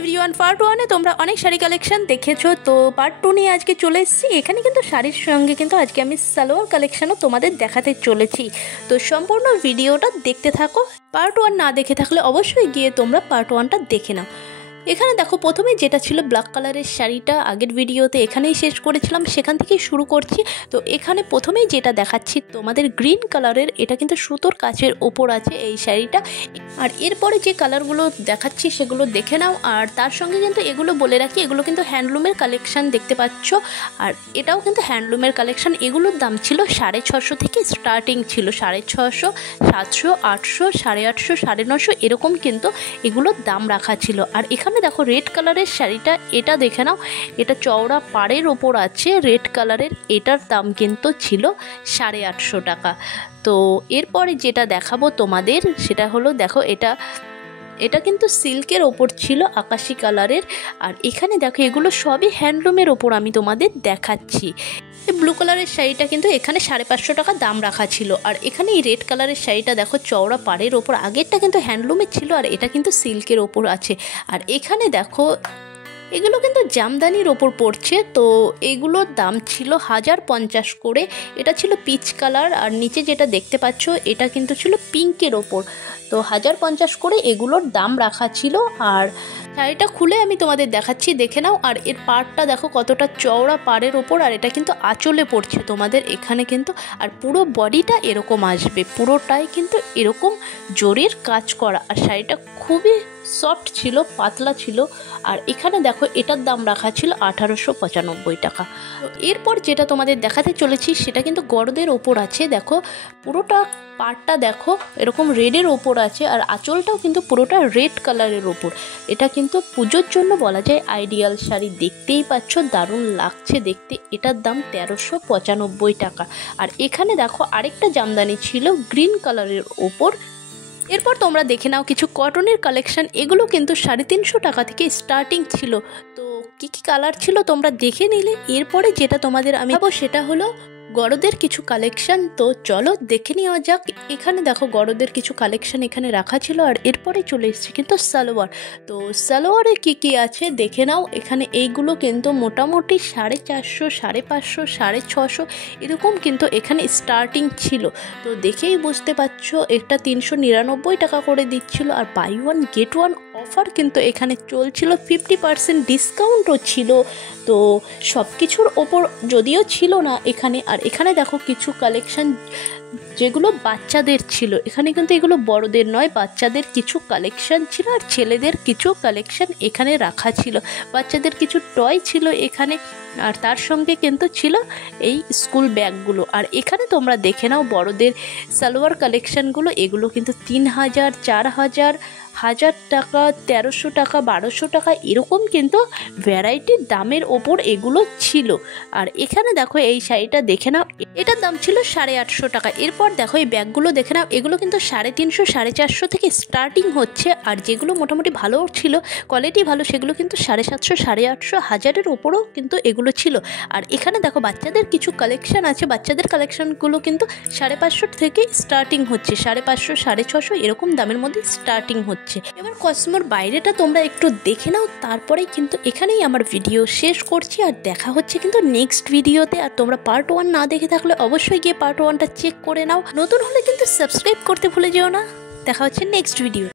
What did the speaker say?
Everyone, part 1 তোমরা অনেক sari collection দেখেছো, তো পার্ট 2 নিয়ে আজকে চলে এসেছি। এখানে কিন্তু শাড়ির সঙ্গে কিন্তু আজকে আমি সালোয়ার কালেকশনও তোমাদের দেখাতে চলেছি। তো সম্পূর্ণ ভিডিওটা দেখতে থাকো। পার্ট 1 না দেখে থাকলে অবশ্যই গিয়ে তোমরা পার্ট 1টা দেখে নাও। এখানে দেখো প্রথমে যেটা ছিল ব্ল্যাক কালারের শাড়িটা, আগের ভিডিওতে এখানেই শেষ করেছিলাম, সেখান থেকেই শুরু করছি। তো এখানে প্রথমেই যেটা দেখাচ্ছি তোমাদের গ্রিন কালারের, এটা কিন্তু সুতোর কাচের ওপর আছে এই শাড়িটা। আর এরপরে যে কালারগুলো দেখাচ্ছি সেগুলো দেখে নাও। আর তার সঙ্গে কিন্তু এগুলো বলে রাখি, এগুলো কিন্তু হ্যান্ডলুমের কালেকশান দেখতে পাচ্ছ। আর এটাও কিন্তু হ্যান্ডলুমের কালেকশান। এগুলোর দাম ছিল 650 থেকে স্টার্টিং ছিল, 650, 700, 800, 850, 950 এরকম কিন্তু এগুলোর দাম রাখা ছিল। আর এখানে দেখো রেড কালারের শাড়িটা, এটা দেখে নাও, এটা চওড়া পাড়ের ওপর আছে রেড কালারের, এটার দাম কিন্তু ছিল 850 টাকা। তো এরপরে যেটা দেখাবো তোমাদের সেটা হলো, দেখো এটা কিন্তু সিল্কের ওপর ছিল, আকাশি কালারের। আর এখানে দেখো এগুলো সবই হ্যান্ডলুমের ওপর আমি তোমাদের দেখাচ্ছি। ব্লু কালারের শাড়িটা কিন্তু এখানে 550 টাকা দাম রাখা ছিল। আর এখানে এই রেড কালারের শাড়িটা দেখো চওড়া পাড়ের ওপর, আগেরটা কিন্তু হ্যান্ডলুমের ছিল আর এটা কিন্তু সিল্কের ওপর আছে। আর এখানে দেখো এগুলো কিন্তু জামদানির ওপর পড়ছে, তো এগুলোর দাম ছিল 1050 করে। এটা ছিল পিচ কালার, আর নিচে যেটা দেখতে পাচ্ছ এটা কিন্তু ছিল পিঙ্কের ওপর। তো 1050 করে এগুলোর দাম রাখা ছিল। আর শাড়িটা খুলে আমি তোমাদের দেখাচ্ছি, দেখে নাও। আর এর পাড়টা দেখো কতটা চওড়া পাড়ের ওপর, আর এটা কিন্তু আঁচলে পড়ছে তোমাদের এখানে কিন্তু। আর পুরো বডিটা এরকম আসবে, পুরোটাই কিন্তু এরকম জরির কাজ করা। আর শাড়িটা খুবই সফট ছিল, পাতলা ছিল। আর এখানে দেখো এটার দাম রাখা ছিল 1895 টাকা। তো এরপর যেটা তোমাদের দেখাতে চলেছি সেটা কিন্তু গরদের ওপর আছে। দেখো পুরোটা পাড়টা দেখো এরকম রেডের ওপর আছে, আর আঁচলটাও কিন্তু পুরোটা রেড কালারের ওপর। এটা কিন্তু পুজোর জন্য বলা যায় আইডিয়াল শাড়ি। দেখতেই পাচ্ছ দারুণ লাগছে দেখতে। এটার দাম 1395 টাকা। আর এখানে দেখো আরেকটা জামদানি ছিল গ্রিন কালারের ওপর। এরপর তোমরা দেখে নাও কিছু কটনের কালেকশন। এগুলো কিন্তু 350 টাকা থেকে স্টার্টিং ছিল। তো কী কী কালার ছিল তোমরা দেখে নিলে। এরপরে যেটা তোমাদের আমি সেটা হলো গরদের কিছু কালেকশন। তো চলো দেখে নেওয়া যাক। এখানে দেখো গরদের কিছু কালেকশন এখানে রাখা ছিল। আর এরপরে চলে এসেছে কিন্তু সালোয়ার। তো সালোয়ারে কী কী আছে দেখে নাও। এখানে এইগুলো কিন্তু মোটামুটি 450, 550, 650 এরকম কিন্তু এখানে স্টার্টিং ছিল। তো দেখেই বুঝতে পারছো এটা 399 টাকা করে দিচ্ছিল। আর buy one get one offer কিন্তু এখানে চলছিল, 50% ডিসকাউন্টও ছিল। তো সব কিছুর ওপর যদিও ছিল না এখানে। আর এখানে দেখো কিছু কালেকশন যেগুলো বাচ্চাদের ছিল, এখানে কিন্তু এগুলো বড়দের নয়, বাচ্চাদের কিছু কালেকশন ছিল। আর ছেলেদের কিছু কালেকশন এখানে রাখা ছিল, বাচ্চাদের কিছু টয় ছিল এখানে। আর তার সঙ্গে কিন্তু ছিল এই স্কুল ব্যাগগুলো। আর এখানে তোমরা দেখে নাও বড়দের সালোয়ার কালেকশানগুলো। এগুলো কিন্তু 3000, 4000, 1000 টাকা, 1300 টাকা, 1200 টাকা এরকম কিন্তু ভ্যারাইটির দামের ওপর এগুলো ছিল। আর এখানে দেখো এই শাড়িটা দেখে নাও, এটার দাম ছিল 850 টাকা। এরপর দেখো এই ব্যাগগুলো দেখে নাও, এগুলো কিন্তু 350, 450 থেকে স্টার্টিং হচ্ছে। আর যেগুলো মোটামুটি ভালো ছিল, কোয়ালিটি ভালো, সেগুলো কিন্তু 750, 850, 1000-এর ওপরও কিন্তু এগুলো ছিল। আর এখানে দেখো বাচ্চাদের কিছু কালেকশান আছে, বাচ্চাদের কালেকশানগুলো কিন্তু 550 থেকে স্টার্টিং হচ্ছে, 550, 650 এরকম দামের মধ্যে স্টার্টিং হচ্ছে। এবার কসমোর বাইরেটা তোমরা একটু দেখে নাও, তারপরেই কিন্তু এখানেই আমার ভিডিও শেষ করছি। আর দেখা হচ্ছে কিন্তু নেক্সট ভিডিওতে। আর তোমরা পার্ট 1 না দেখে থাকলে অবশ্যই গিয়ে পার্ট 1টা চেক করে নাও। নতুন হলে কিন্তু সাবস্ক্রাইব করতে ভুলে যেও না। দেখা হচ্ছে নেক্সট ভিডিও।